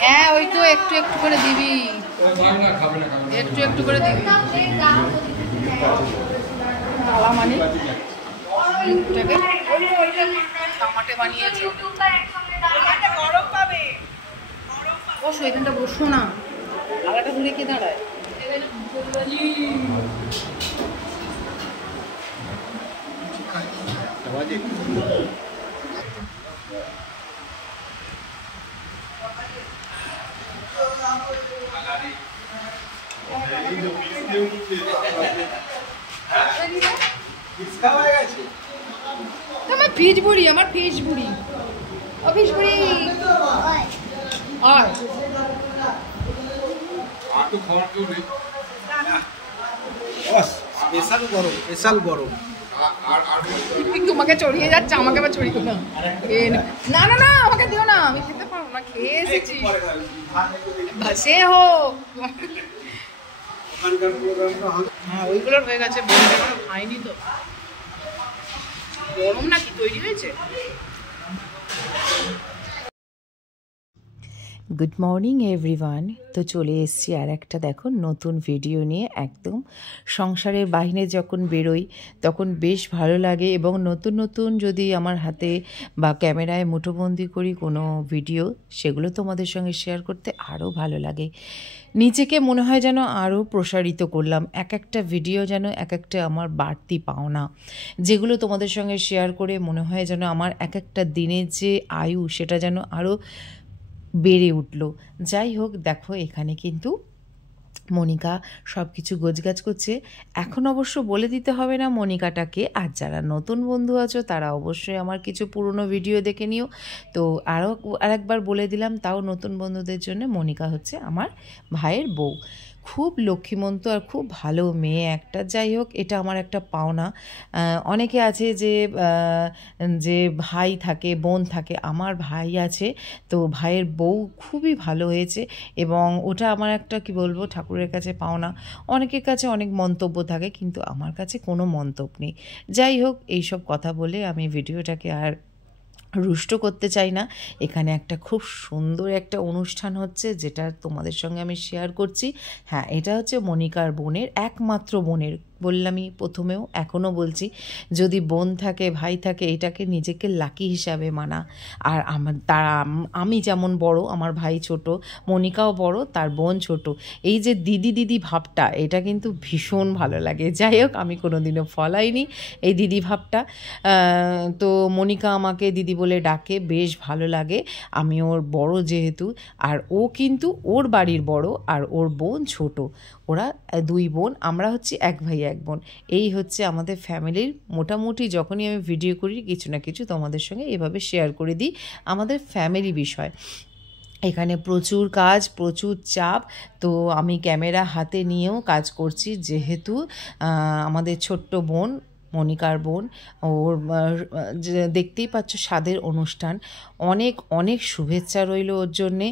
হ্যাঁ ওই তো একটু একটু করে দিবি, একটু একটু করে দিবি। তালা মানে টমাটে বানিয়েছে। বসো এখানটা, বসো না, আলাটা ঘুরে কে দাঁড়ায়। আমার ফিজ বুড়ি, আমার ফিজ বুড়ি, অফিস বুড়ি আর তো খাওয়ার কেউ নেই। স্পেশাল গরম, স্পেশাল গরম। তোমাকে চড়িয়ে যাচ্ছে, আমাকে আবার চড়িয়ে না। না না না আমাকে দিও না, আমি খেতে পারবো না, খেয়ে এসেছি। সে হোক, হ্যাঁ ওইগুলোর হয়ে গেছে, বলতে এখনো খাইনি তো। গরম নাকি তৈরি হয়েছে? Good morning everyone. তো চলে এসেছি আর একটা দেখো নতুন ভিডিও নিয়ে। একদম সংসারের বাহিরে যখন বেরোই তখন বেশ ভালো লাগে, এবং নতুন নতুন যদি আমার হাতে বা ক্যামেরায় মুঠোবন্দি করি কোনো ভিডিও, সেগুলো তোমাদের সঙ্গে শেয়ার করতে আরও ভালো লাগে। নিজেকে মনে হয় যেন আরও প্রসারিত করলাম, এক একটা ভিডিও যেন এক একটা আমার বাড়তি পাওনা, যেগুলো তোমাদের সঙ্গে শেয়ার করে মনে হয় যেন আমার এক একটা দিনের যে আয়ু সেটা যেন আরও বেড়ে উঠল। যাই হোক, দেখো এখানে কিন্তু মনিকা সব কিছু গোছগাছ করছে। এখন অবশ্য বলে দিতে হবে না মনিকাটাকে, আর যারা নতুন বন্ধু আছো তারা অবশ্যই আমার কিছু পুরনো ভিডিও দেখে নিও। তো আরেকবার বলে দিলাম, তাও নতুন বন্ধুদের জন্য, মনিকা হচ্ছে আমার ভাইয়ের বউ। খুব লক্ষ্মীমন্ত আর খুব ভালো মেয়ে একটা। যাই হোক, এটা আমার একটা পাওনা। অনেকে আছে যে ভাই থাকে, বোন থাকে, আমার ভাই আছে, তো ভাইয়ের বউ খুবই ভালো হয়েছে, এবং ওটা আমার একটা কি বলবো ঠাকুরের কাছে পাওনা। অনেকের কাছে অনেক মন্তব্য থাকে, কিন্তু আমার কাছে কোনো মন্তব্য নেই। যাই হোক, এইসব কথা বলে আমি ভিডিওটাকে আর রুষ্ট করতে চাই না। এখানে একটা খুব সুন্দর একটা অনুষ্ঠান হচ্ছে, যেটা তোমাদের সঙ্গে আমি শেয়ার করছি। হ্যাঁ, এটা হচ্ছে মনিকার বোনের, একমাত্র বোনের, বললামই প্রথমেও, এখনও বলছি, যদি বোন থাকে ভাই থাকে এটাকে নিজেকে লাকি হিসাবে মানা। আর আমি যেমন বড়, আমার ভাই ছোট, মনিকাও বড়, তার বোন ছোট। এই যে দিদি দিদি ভাবটা, এটা কিন্তু ভীষণ ভালো লাগে। যাই হোক, আমি কোনোদিনও ফলাইনি এই দিদি ভাবটা। তো মনিকা আমাকে দিদি বলে ডাকে, বেশ ভালো লাগে। আমি ওর বড় যেহেতু, আর ও কিন্তু ওর বাড়ির বড়, আর ওর বোন ছোট। ওরা দুই বোন, আমরা হচ্ছে এক ভাই এক বোন। এই হচ্ছে আমাদের ফ্যামিলির মোটামুটি। যখনই আমি ভিডিও করি কিছু না কিছু তোমাদের সঙ্গে এভাবে শেয়ার করে দিই আমাদের ফ্যামিলি বিষয়। এখানে প্রচুর কাজ, প্রচুর চাপ। তো আমি ক্যামেরা হাতে নিয়েও কাজ করছি, যেহেতু আমাদের ছোট্ট বোন, মনিকার বোন, ওর দেখতেই পাচ্ছ স্বাদের অনুষ্ঠান। অনেক অনেক শুভেচ্ছা রইল ওর জন্যে,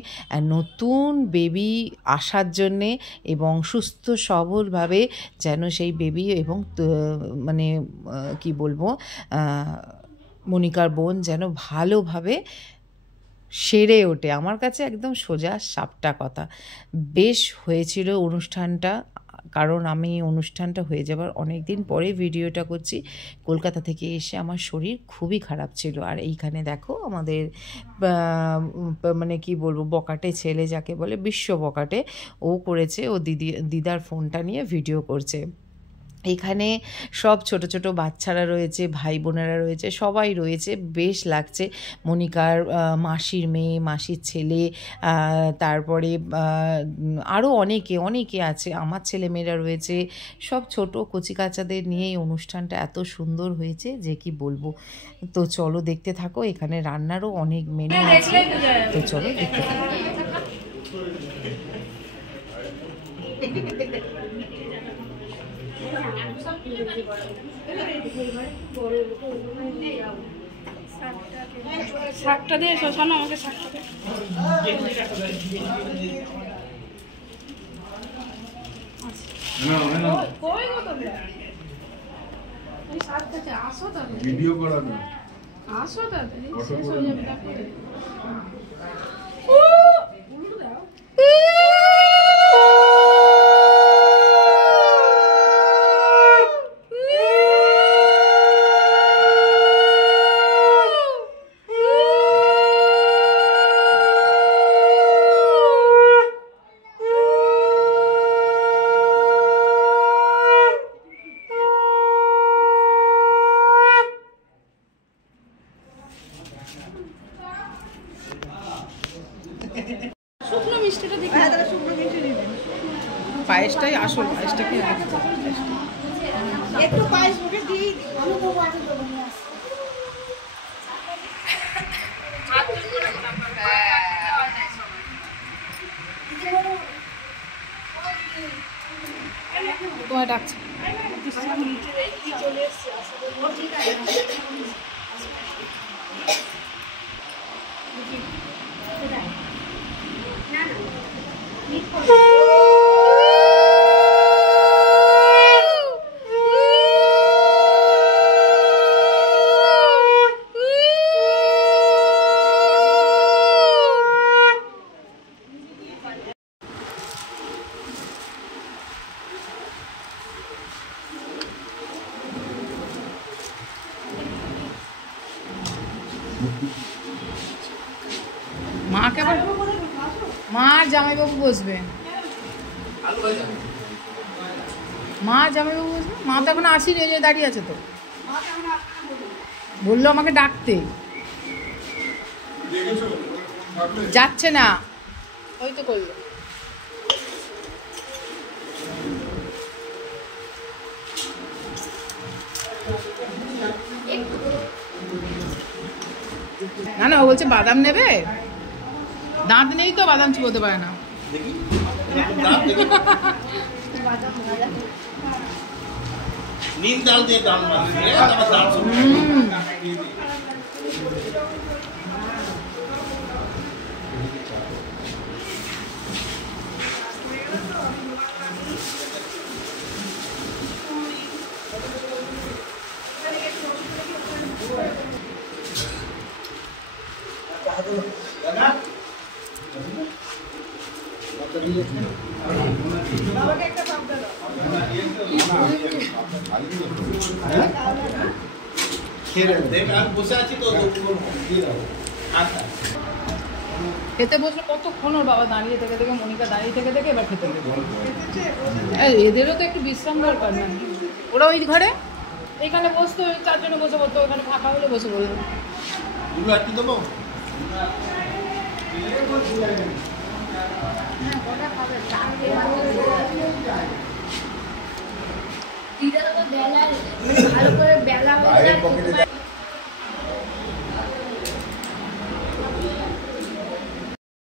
নতুন বেবি আসার জন্যে, এবং সুস্থ সবলভাবে যেন সেই বেবি, এবং মানে কি বলবো, মনিকার বোন যেন ভালোভাবে সেরে ওঠে। আমার কাছে একদম সোজা সাপটা কথা। বেশ হয়েছিল অনুষ্ঠানটা, কারণ আমি অনুষ্ঠানটা হয়ে যাবার অনেক দিন পরে ভিডিওটা করছি। কলকাতা থেকে এসে আমার শরীর খুবই খারাপ ছিল। আর এইখানে দেখো আমাদের মানে কি বলবো, বকাটে ছেলে যাকে বলে, বিশ্ব বকাটে, ও করেছে, ও দিদার ফোনটা নিয়ে ভিডিও করছে। এখানে সব ছোট ছোট বাচ্চারা রয়েছে, ভাই বোনেরা রয়েছে, সবাই রয়েছে, বেশ লাগছে। মনিকার মাসির মেয়ে, মাসির ছেলে, তারপরে আরও অনেকে আছে, আমার ছেলেমেয়েরা রয়েছে, সব ছোট কচিকাচাদের নিয়ে এই অনুষ্ঠানটা এত সুন্দর হয়েছে যে কি বলবো। তো চলো দেখতে থাকো, এখানে রান্নারও অনেক মেনু আছে, তো চলো দেখতে থাকো। শাকটা দিয়ে শোষানো, আমাকে শাকটা দিয়ে। ভিডিও করা না, আসো তাড়াতাড়ি শেষ হয়ে যাবে। শুকনো মিষ্টিটা দিই, শুকনো মিষ্টি দিবেন। পায়েসটাই আসল, পায়েসটাকে একটু পায়েস মুখে দিয়ে তোমায় ডাকছে। মাকে আবার মা আর জামাইবাবু বসবে, মা আর জামাইবাবু বসবে। মা তো এখন আসিনি, ওই যে দাঁড়িয়ে আছে তো, বললো আমাকে ডাকতে, যাচ্ছে না, ওই তো করলো। না না, ও বলছে বাদাম নেবে, দাঁত নেই তো বাদাম চিবোতে পারে না। নীল ডাল দিয়ে ডাল বানিয়ে খেতে বসলে কতক্ষণ ওর বাবা দাঁড়িয়ে থেকে থেকে, মনিকা দাঁড়িয়ে থেকে থেকে এবার খেতে বসবে। এদেরও তো একটু বিশ্রাম দরকার না? ওরা ওই ঘরে এইখানে বসতো, ওই চারজনে বসে পড়তো, ওখানে ফাঁকা হলে বসে পড়তো। ভালো করে বেলা